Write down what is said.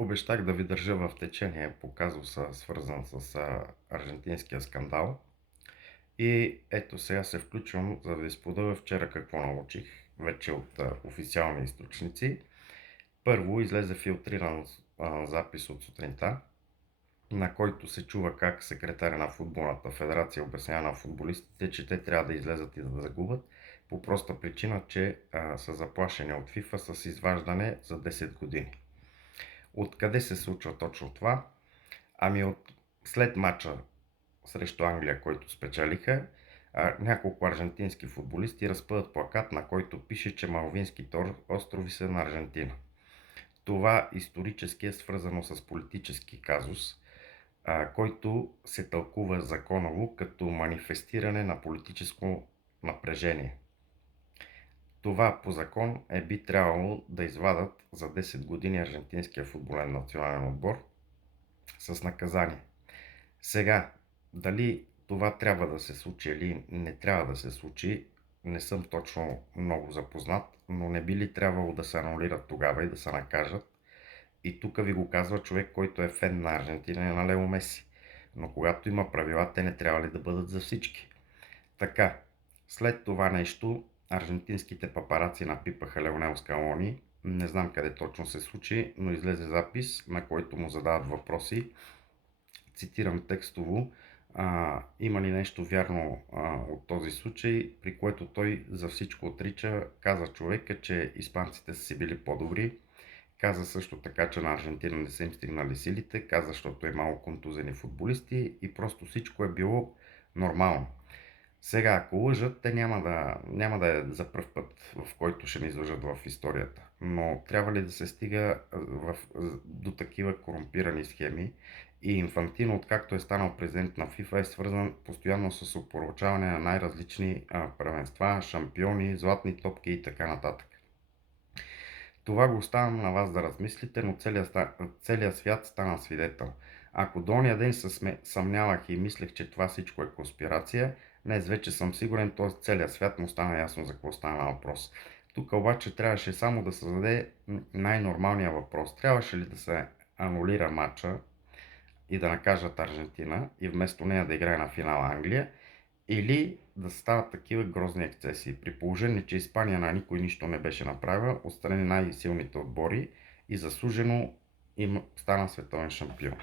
Обещах да ви държа в течение по казуса, свързан с аржентинския скандал. И ето сега се включвам, за да ви споделя вчера какво научих, вече от официални източници. Първо излезе филтриран запис от сутринта, на който се чува как секретаря на футболната федерация обяснява на футболистите, че те трябва да излезат и да загубят, по проста причина, че са заплашени от ФИФА с изваждане за 10 години. Откъде се случва точно това? След матча срещу Англия, който спечелиха, няколко аржентински футболисти разпъват плакат, на който пише, че Малвинските острови са на Аржентина. Това исторически е свързано с политически казус, който се тълкува законово като манифестиране на политическо напрежение. Това по закон би трябвало да извадат за 10 години аржентинския футболен национален отбор с наказание. Сега, дали това трябва да се случи или не трябва да се случи, не съм точно много запознат, но не би ли трябвало да се анулират тогава и да се накажат? И тук ви го казва човек, който е фен на Аржентина и на Лео Меси. Но когато има правила, те не трябва ли да бъдат за всички? Така, след това нещо, аржентинските папараци напипаха Леонел Скалони. Не знам къде точно се случи, но излезе запис, на който му задават въпроси. Цитирам текстово: има ли нещо вярно от този случай, при което той за всичко отрича. Каза човека, че испанците са си били по-добри. Каза също така, че на Аржентина не са им стигнали силите. Каза, защото е имало контузени футболисти и просто всичко е било нормално. Сега, ако лъжат, те няма да е за пръв път, в който ще ни излъжат в историята. Но трябва ли да се стига до такива корумпирани схеми? И Инфантино, откакто е станал президент на ФИФА, е свързан постоянно с опоручаване на най-различни първенства, шампиони, златни топки и така нататък. Това го оставям на вас да размислите, но целият свят стана свидетел. Ако до ония ден се съмнявах и мислех, че това всичко е конспирация, днес вече съм сигурен, т.е. целият свят му стана ясно за какво стана въпрос. Тук обаче трябваше само да се зададе най-нормалния въпрос. Трябваше ли да се анулира матча и да накажат Аржентина и вместо нея да играе на финала Англия, или да стават такива грозни ексцесии, при положение, че Испания на никой нищо не беше направила, отстрани най-силните отбори и заслужено им стана световен шампион.